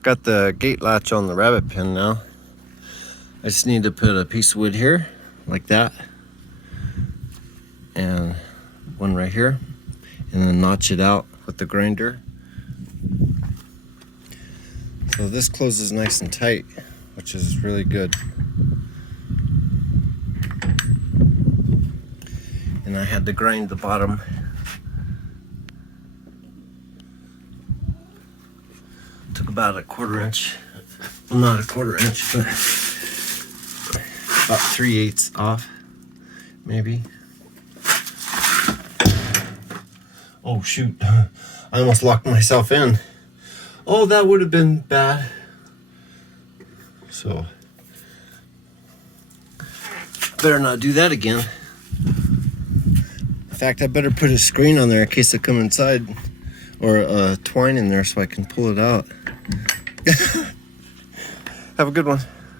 Got the gate latch on the rabbit pen now. I just need to put a piece of wood here, like that, and one right here, and then notch it out with the grinder. So this closes nice and tight, which is really good. And I had to grind the bottom. Took about a 1/4 inch. Well, not a 1/4 inch, but about 3/8 off, maybe. Oh shoot, I almost locked myself in. Oh, that would have been bad. So, better not do that again. In fact, I better put a screen on there in case I come inside, or twine in there so I can pull it out. Have a good one.